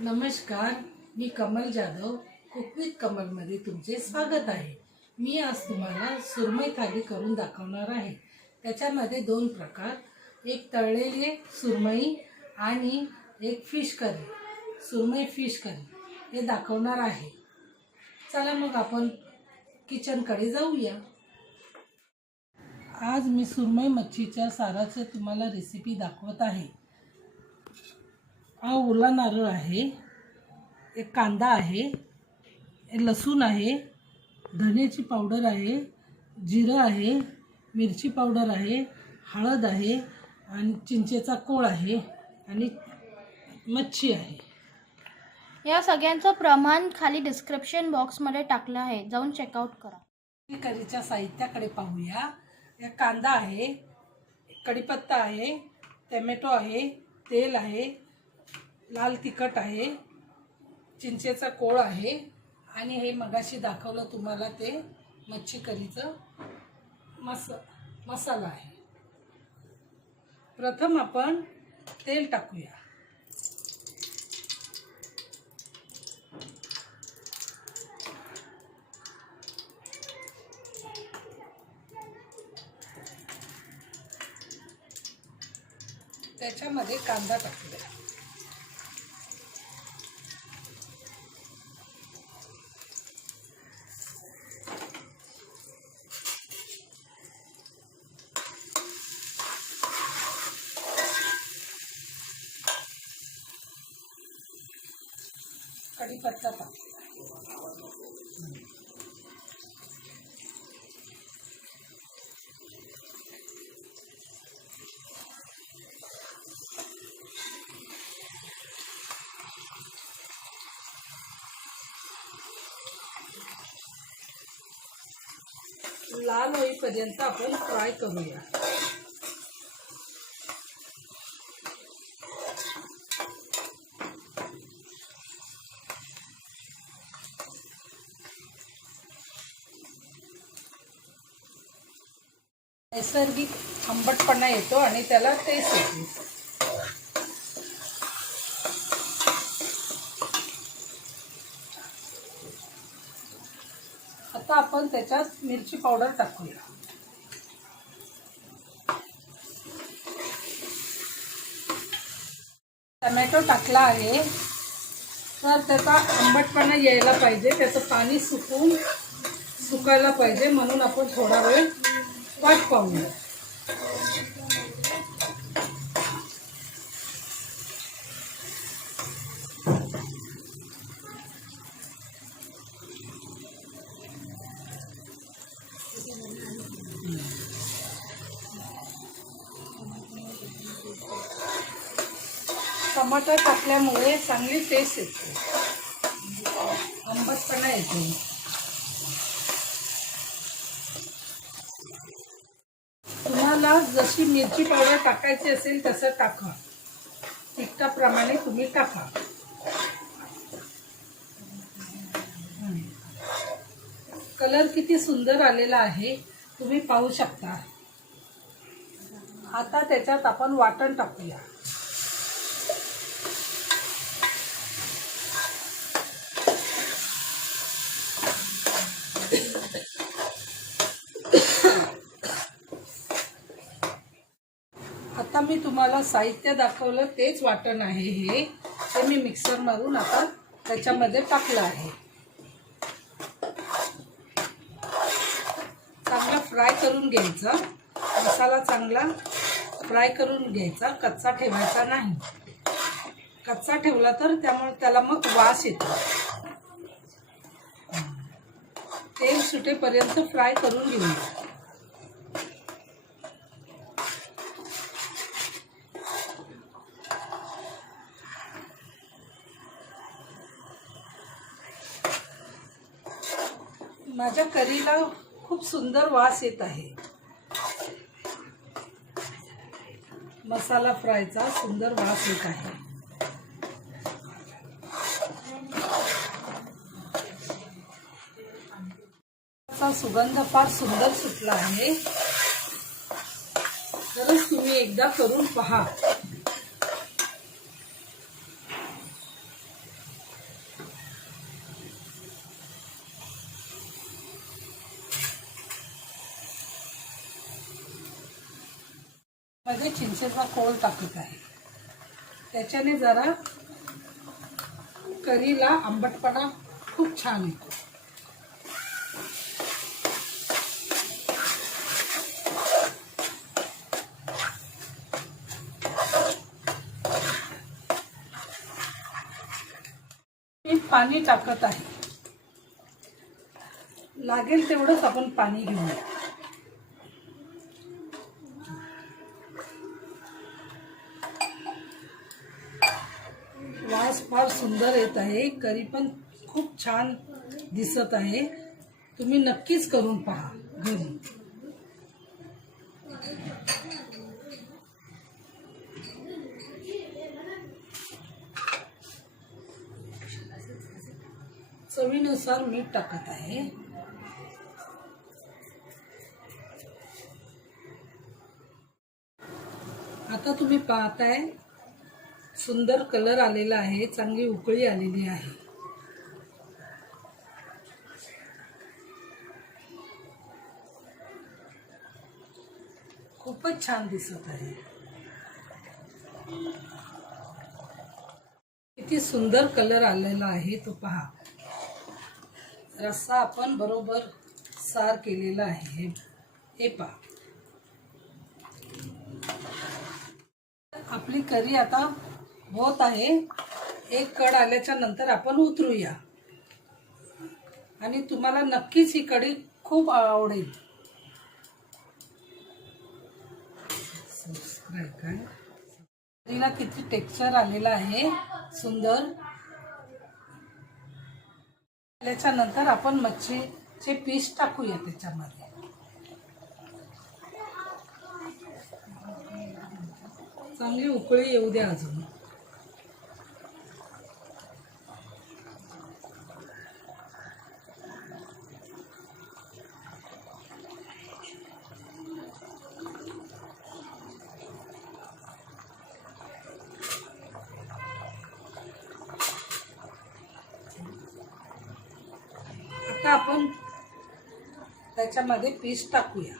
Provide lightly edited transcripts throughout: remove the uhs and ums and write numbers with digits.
नमस्कार, मी Kamal Jadhav. Cook with कमलमध्ये तुमचे स्वागत आहे. मी आज तुम्हाला सुरमई थाली करून दाखवणार आहे. त्याच्यामध्ये दोन प्रकार, एक तळलेले सुरमई आणि एक फिश करी, सुरमई फिश करी हे दाखवणार आहे. चला मग आपण किचनकडे जाऊया. आज मी सुरमई मच्छीच्या साराचे तुम्हाला रेसिपी दाखवत आहे. हा ओला नारळ आहे, एक कांदा आहे, लसूण आहे, धण्याची पावडर आहे, जिरं आहे, मिरची पावडर आहे, हळद आहे आणि चिंचेचा कोळ आहे आणि मच्छी आहे. या सगळ्यांचं प्रमाण खाली डिस्क्रिप्शन बॉक्समध्ये टाकलं आहे, जाऊन चेकआउट करा. करीच्या साहित्याकडे पाहूया. एक कांदा आहे, कढीपत्ता आहे, टोमॅटो आहे, तेल आहे, लाल तिखट आहे, चिंचेचा कोळ आहे आणि हे मगाशी दाखवलं तुम्हाला ते मच्छी करीचं मसाला आहे. प्रथम आपण तेल टाकूया. त्याच्यामध्ये कांदा टाकूया. कढीपत्ता टाकूया. लाल होईपर्यंत आपण फ्राय करूया. नैसर्गिक आंबटपणा येतो आणि त्याला टेस्ट येते. आता आपण त्याच्यात मिरची पावडर टाकूया. टोमॅटो टाकला आहे तर त्याचा आंबटपणा यायला पाहिजे, त्याचं पाणी सुकायला पाहिजे, म्हणून आपण थोडा वेळ वाट पाहूया. टमाटर टाकल्यामुळे चांगली टेस्ट येते, आंबटपणा येते. तुम्हाला जशी मिरची पावडर टाकायची असेल तसं टाका, तिखटाप्रमाणे तुम्ही टाका. कलर किती सुंदर आलेला आहे तुम्ही पाहू शकता. आता त्याच्यात आपण वाटण टाकूया. आता मी तुम्हाला साहित्य दाखवलं तेच वाटण आहे हे, ते मी मिक्सर मारून आता त्याच्यामध्ये टाकलं आहे. चांगला फ्राय करून घ्यायचा, मसाला चांगला फ्राय करून घ्यायचा, कच्चा ठेवायचा नाही. कच्चा ठेवला तर त्यामुळे त्याला मग वास येतो. तेल सुटेपर्यंत फ्राय करून घेऊया. माझ्या करीला खूप सुंदर वास येत आहे. मसाला फ्रायचा सुंदर वास येत आहे. त्याचा सुगंध फार सुंदर सुटला आहे. तरच तुम्ही एकदा करून पहा. मिरचीचा कोळ टाकत आहे. त्याच्याने जरा करीला आंबटपणा खूप छान येतो. मी पाणी टाकत आहे. लागेल तेवढंच आपण पाणी घेऊया. वास फार सुंदर येत आहे. करी पण खूप छान दिसत आहे. तुम्ही नक्कीच करून पहा घरी. चवीनुसार मीठ टाकत आहे. आता तुम्ही पाहताय सुंदर कलर आलेला आहे. चांगली उकळी आलेली आहे. खूपच छान दिसत आहे. किती सुंदर कलर आलेला आहे तो पहा. रस्सा आपण बरोबर सार केलेला आहे. हे पहा. आपली करी आता होत आहे. एक कड आल्याच्या नंतर आपण उतरूया आणि तुम्हाला नक्कीच ही कढी खूप आवडेल. कढीला किती टेक्स्चर आलेला आहे सुंदर. आल्याच्या नंतर आपण मच्छीचे पीस टाकूया त्याच्यामध्ये. चांगली उकळी येऊ द्या अजून. आता आपण त्याच्यामध्ये पीस टाकूया.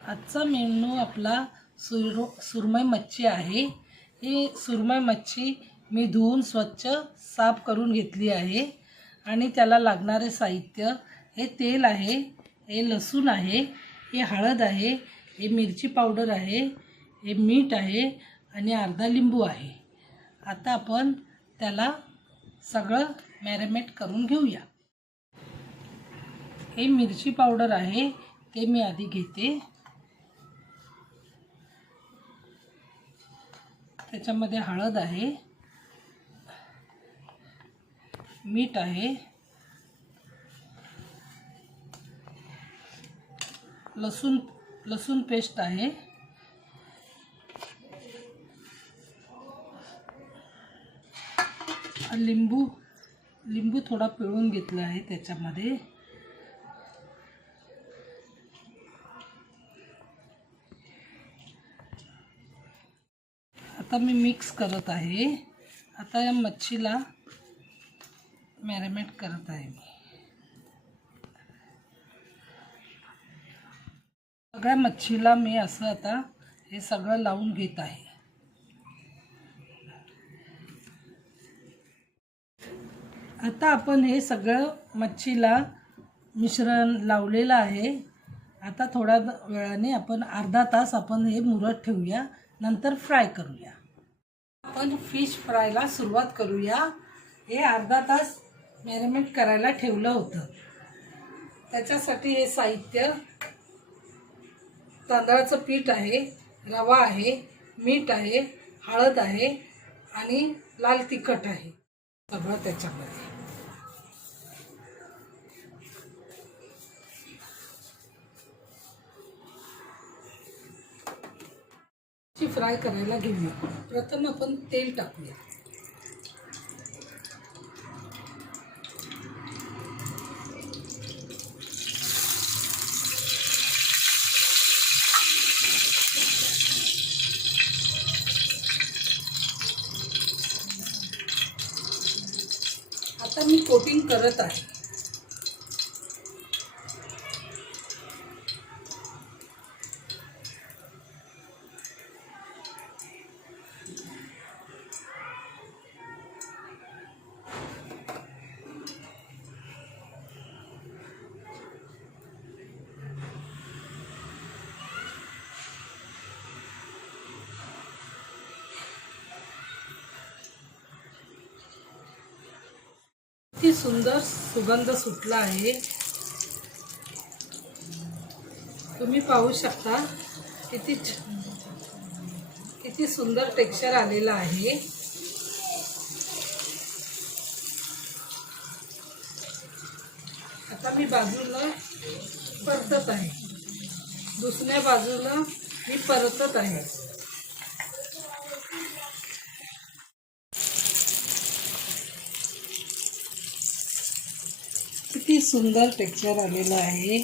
आजचा मेनू आपला सुरमई मच्छी आहे. ही सुरमई मच्छी मी धुवून स्वच्छ साफ करून घेतली आहे आणि त्याला लागणारे साहित्य हे तेल आहे, हे लसूण आहे, हे हळद आहे, हे मिरची पावडर आहे, हे मीठ आहे आणि अर्धा लिंबू आहे. आता आपण त्याला सगळं मॅरिनेट करून घेऊया. हे मिरची पावडर आहे ते मी आधी घेते. त्याच्यामध्ये हळद आहे, मीठ आहे, लसूण पेस्ट आहे, लिंबू थोडा पिळून घेतला आहे त्याच्यामध्ये. आता मी मिक्स करत आहे. आता या मच्छीला मॅरिनेट करत आहे मी. सगळ्या मच्छीला मी असं आता हे सगळं लावून घेत आहे. आता आपण हे सगळं मच्छीला मिश्रण लावलेलं आहे. आता थोड्या वेळाने आपण अर्धा तास आपण हे मुरत ठेवूया, नंतर फ्राय करूया. आपण फिश फ्रायला सुरुवात करूया. हे अर्धा तास मॅरिनेट करायला ठेवलं होतं. त्याच्यासाठी हे साहित्य तांदळाचं पीठ आहे, रवा आहे, मीठ आहे, हळद आहे आणि लाल तिखट आहे. सगळं त्याच्यामध्ये फ्राय करायला घेऊया. प्रथम आपण तेल टाकूया. आता मी कोटिंग करत आहे. किती सुंदर सुगंध सुटला आहे. तुम्ही पाहू शकता किती सुंदर टेक्स्चर आलेलं आहे. आता मी बाजूला परतत आहे. दुसऱ्या बाजूला मी परतत आहे. किती सुंदर टेक्स्चर आलेलं आहे.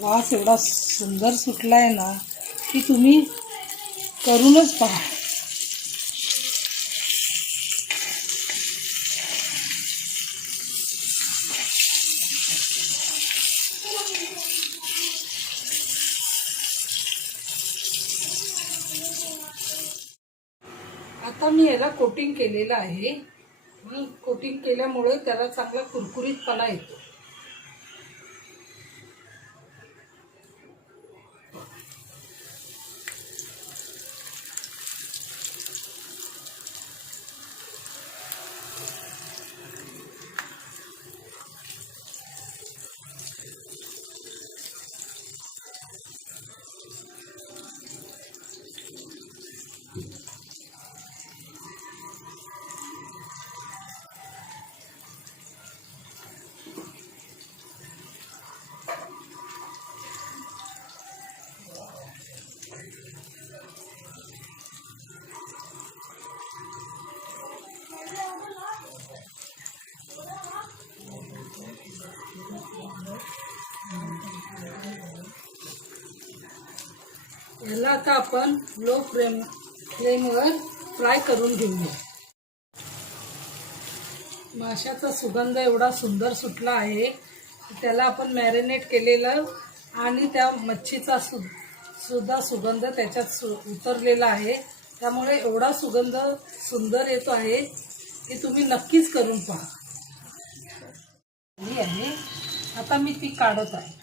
वास एवढा सुंदर सुटला आहे ना की तुम्ही करूनच पहा. आता मी याला कोटिंग केलेलं आहे. कोटिंग केल्यामुळे त्याला चांगला कुरकुरीतपणा येतो. याला आता आपण लो फ्लेमवर फ्राय करून घेऊया. माशाचा सुगंध एवढा सुंदर सुटला आहे. त्याला आपण मॅरिनेट केलेलं आणि त्या मच्छीचा सुद्धा सुगंध त्याच्यात उतरलेला आहे. त्यामुळे एवढा सुगंध सुंदर येतो आहे की तुम्ही नक्कीच करून पहा. आता मी ती काढत आहे.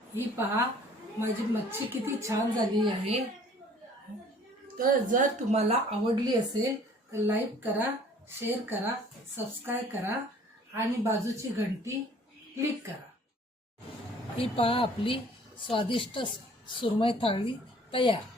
ही पहा माझी मच्छी किती छान झाली आहे. तर जर तुम्हाला आवडली असेल तर लाईक करा, शेअर करा, सबस्क्राईब करा आणि बाजूची घंटी क्लिक करा. ही पहा आपली स्वादिष्ट सुरमई थाळी तयार.